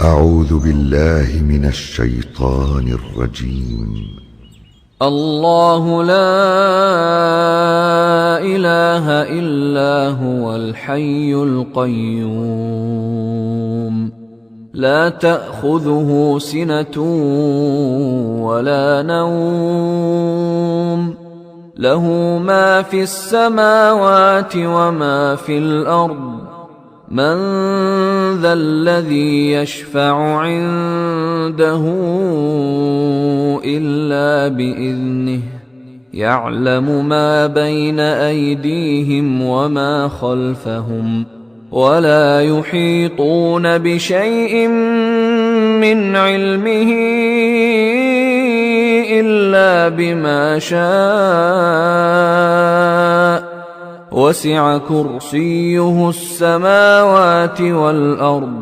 أعوذ بالله من الشيطان الرجيم. الله لا إله إلا هو الحي القيوم لا تأخذه سنة ولا نوم له ما في السماوات وما في الأرض من ذا الذي يشفع عنده إلا بإذنه يعلم ما بين أيديهم وما خلفهم ولا يحيطون بشيء من علمه إلا بما شاء وسع كرسيه السماوات والأرض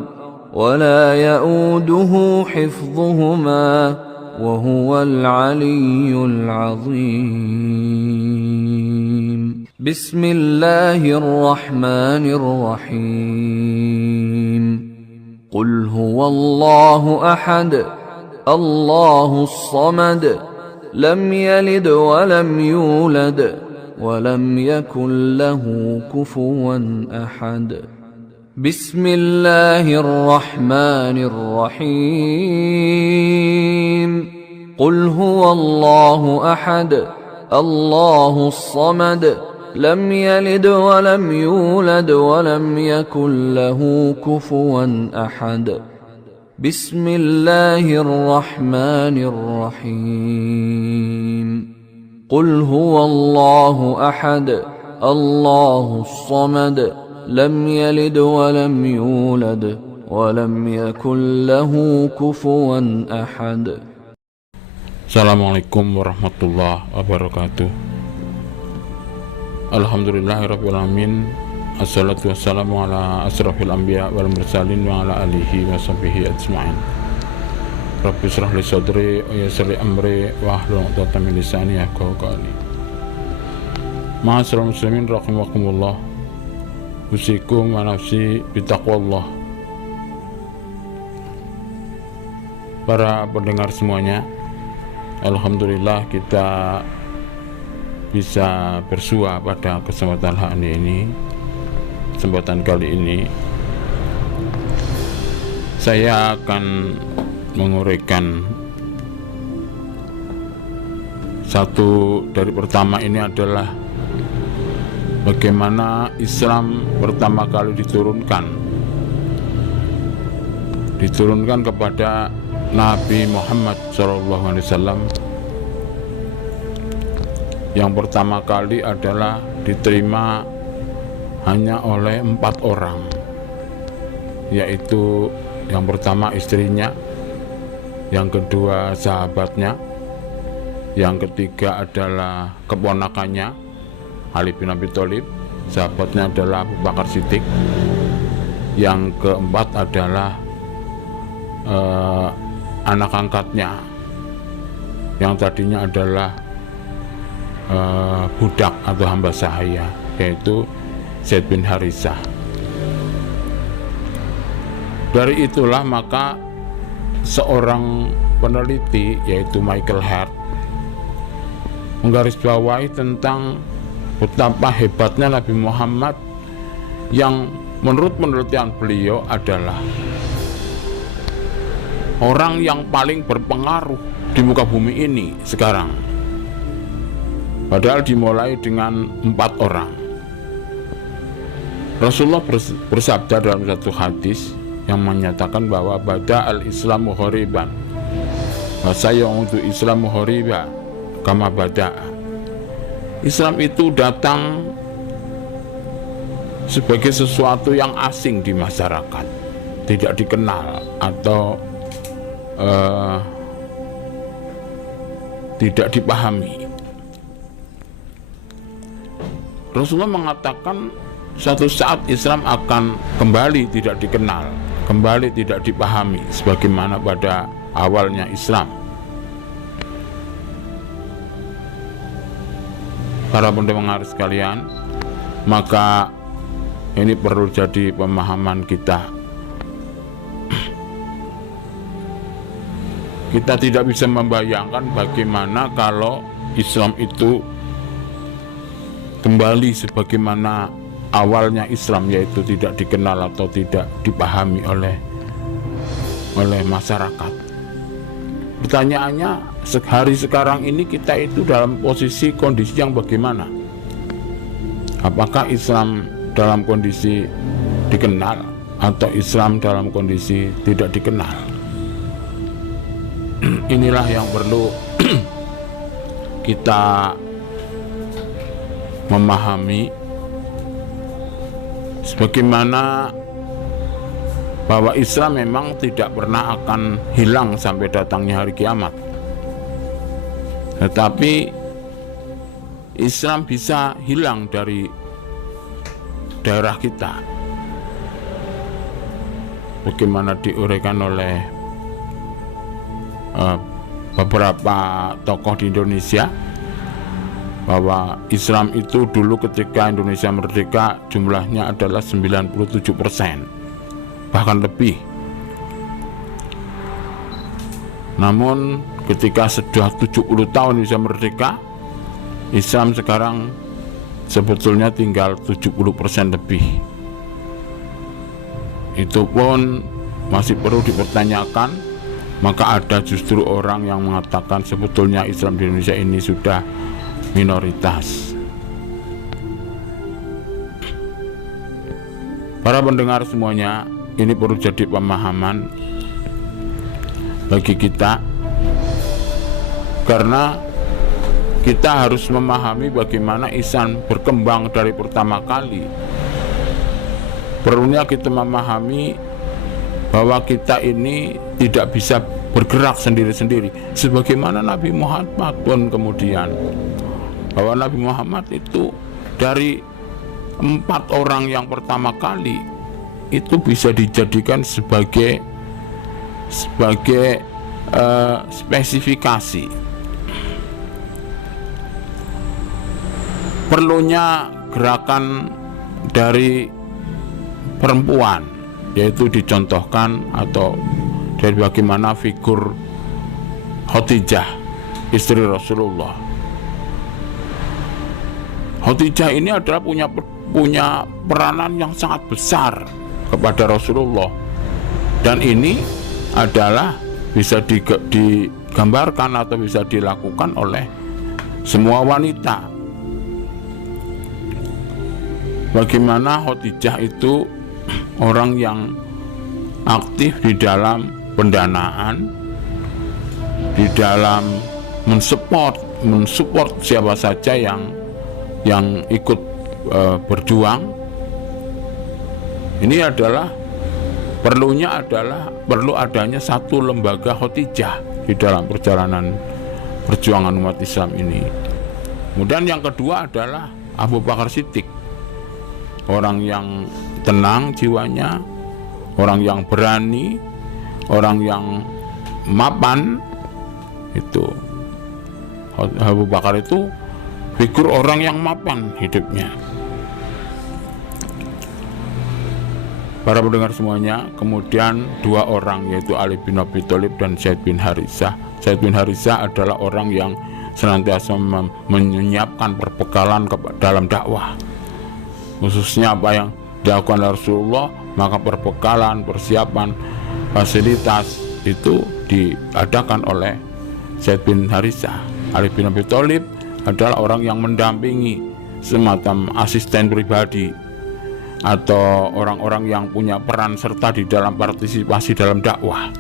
ولا يؤوده حفظهما وهو العلي العظيم. بسم الله الرحمن الرحيم. قل هو الله أحد الله الصمد لم يلد ولم يولد ولم يكن له كفوا أحد. بسم الله الرحمن الرحيم. قل هو الله أحد الله الصمد لم يلد ولم يولد ولم يكن له كفوا أحد. بسم الله الرحمن الرحيم. قل هو الله أحد الله الصمد لم يلد ولم يولد ولم يكن له كفوا أحد. Assalamualaikum warahmatullahi wabarakatuh. Alhamdulillahirrabbilalamin. Assalatu wassalamu ala asrafil anbiya wal mursalin wa ala alihi wa sahbihi ajma'in. Rabbi shrah li sadri wa yassir li amri wa hlul 'uqdatam min lisani yafqahu qawli. Ma'asyiral muslimin rahimakumullah. Usikum wa nafsi bitaqwallah. Para pendengar semuanya, alhamdulillah kita bisa bersua pada kesempatan hari ini. Kesempatan kali ini saya akan menguraikan satu dari pertama ini adalah bagaimana Islam pertama kali diturunkan kepada Nabi Muhammad SAW. Yang pertama kali adalah diterima hanya oleh 4 orang, yaitu yang pertama istrinya, yang kedua sahabatnya, yang ketiga adalah keponakannya Ali bin Abi Thalib, sahabatnya adalah Abu Bakar Siddiq, yang keempat adalah anak angkatnya yang tadinya adalah budak atau hamba sahaya, yaitu Zaid bin Harithah. Dari itulah maka seorang peneliti yaitu Michael Hart menggarisbawahi tentang betapa hebatnya Nabi Muhammad yang menurut penelitian beliau adalah orang yang paling berpengaruh di muka bumi ini sekarang. Padahal dimulai dengan 4 orang. Rasulullah bersabda dalam satu hadis yang menyatakan bahwa bada al-islamu ghoriban wa sayaudu islamu ghoriba kama bada'a. Islam itu datang sebagai sesuatu yang asing di masyarakat, tidak dikenal atau tidak dipahami. Rasulullah mengatakan suatu saat Islam akan kembali tidak dikenal, kembali tidak dipahami sebagaimana pada awalnya Islam. Para pendengar sekalian, maka ini perlu jadi pemahaman kita kita tidak bisa membayangkan bagaimana kalau Islam itu kembali sebagaimana awalnya Islam, yaitu tidak dikenal atau tidak dipahami oleh masyarakat. Pertanyaannya, hari sekarang ini kita itu dalam posisi kondisi yang bagaimana? Apakah Islam dalam kondisi dikenal atau Islam dalam kondisi tidak dikenal? Inilah yang perlu kita memahami, sebagaimana bahwa Islam memang tidak pernah akan hilang sampai datangnya hari kiamat, tetapi Islam bisa hilang dari daerah kita, bagaimana diuraikan oleh beberapa tokoh di Indonesia, bahwa Islam itu dulu ketika Indonesia merdeka jumlahnya adalah 97%, bahkan lebih. Namun ketika sudah 70 tahun Indonesia merdeka, Islam sekarang sebetulnya tinggal 70% lebih. Itu pun masih perlu dipertanyakan. Maka ada justru orang yang mengatakan sebetulnya Islam di Indonesia ini sudah minoritas. Para pendengar semuanya, ini perlu jadi pemahaman bagi kita, karena kita harus memahami bagaimana Islam berkembang dari pertama kali. Perlunya kita memahami bahwa kita ini tidak bisa bergerak sendiri-sendiri, sebagaimana Nabi Muhammad pun kemudian, bahwa Nabi Muhammad itu dari 4 orang yang pertama kali itu bisa dijadikan sebagai spesifikasi. Perlunya gerakan dari perempuan, yaitu dicontohkan atau dari bagaimana figur Khadijah, istri Rasulullah. Khadijah ini adalah punya peranan yang sangat besar kepada Rasulullah, dan ini adalah bisa digambarkan atau bisa dilakukan oleh semua wanita. Bagaimana Khadijah itu orang yang aktif di dalam pendanaan, di dalam mensupport siapa saja yang ikut berjuang. Ini adalah perlu adanya satu lembaga Khadijah di dalam perjalanan perjuangan umat Islam ini. Kemudian yang kedua adalah Abu Bakar Siddiq, orang yang tenang jiwanya, orang yang berani, orang yang mapan. Itu Abu Bakar itu figur orang yang mapan hidupnya. Para pendengar semuanya, kemudian 2 orang, yaitu Ali bin Abi Thalib dan Zaid bin Harithah. Zaid bin Harithah adalah orang yang senantiasa menyiapkan perbekalan dalam dakwah, khususnya apa yang dilakukan Rasulullah, maka perbekalan, persiapan, fasilitas itu diadakan oleh Zaid bin Harithah. Ali bin Abi Thalib adalah orang yang mendampingi, semacam asisten pribadi atau orang-orang yang punya peran serta di dalam partisipasi dalam dakwah.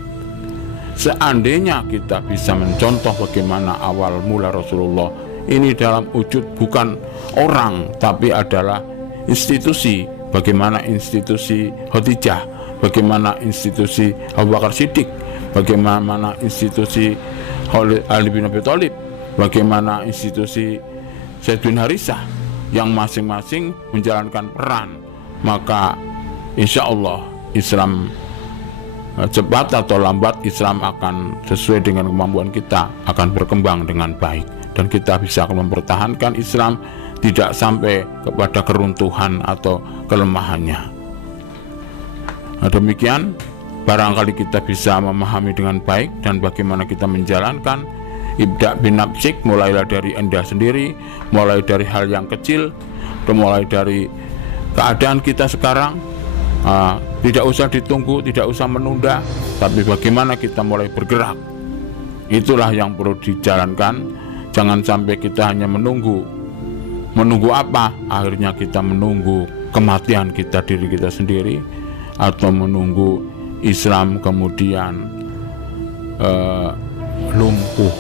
Seandainya kita bisa mencontoh bagaimana awal mula Rasulullah ini dalam wujud bukan orang, tapi adalah institusi, bagaimana institusi Khadijah, bagaimana institusi Abu Bakar Siddiq, bagaimana institusi Ali bin Abi Thalib, bagaimana institusi Zaid bin Harithah, yang masing-masing menjalankan peran, maka insya Allah Islam cepat atau lambat, Islam akan sesuai dengan kemampuan kita akan berkembang dengan baik, dan kita bisa mempertahankan Islam tidak sampai kepada keruntuhan atau kelemahannya. Nah, demikian barangkali kita bisa memahami dengan baik dan bagaimana kita menjalankan ibda' bin nafsik, mulailah dari Anda sendiri, mulai dari hal yang kecil, mulai dari keadaan kita sekarang. Tidak usah ditunggu, tidak usah menunda, tapi bagaimana kita mulai bergerak. Itulah yang perlu dijalankan. Jangan sampai kita hanya menunggu apa? Akhirnya kita menunggu kematian kita, diri kita sendiri, atau menunggu Islam kemudian lumpuh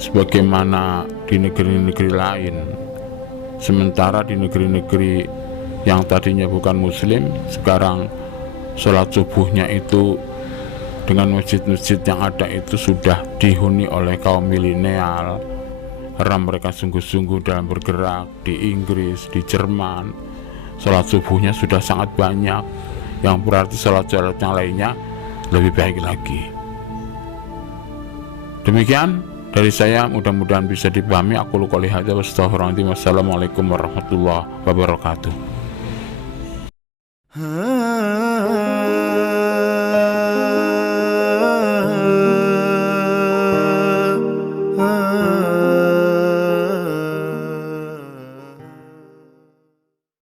sebagaimana di negeri-negeri lain. Sementara di negeri-negeri yang tadinya bukan muslim, sekarang sholat subuhnya itu dengan masjid-masjid yang ada itu sudah dihuni oleh kaum milenial, karena mereka sungguh-sungguh dalam bergerak. Di Inggris, di Jerman, sholat subuhnya sudah sangat banyak, yang berarti sholat-sholat yang lainnya lebih baik lagi. Demikian dari saya, mudah-mudahan bisa dipahami. Aku qouli hadza wa astaghfirullahaladzim. Wassalamualaikum warahmatullahi wabarakatuh.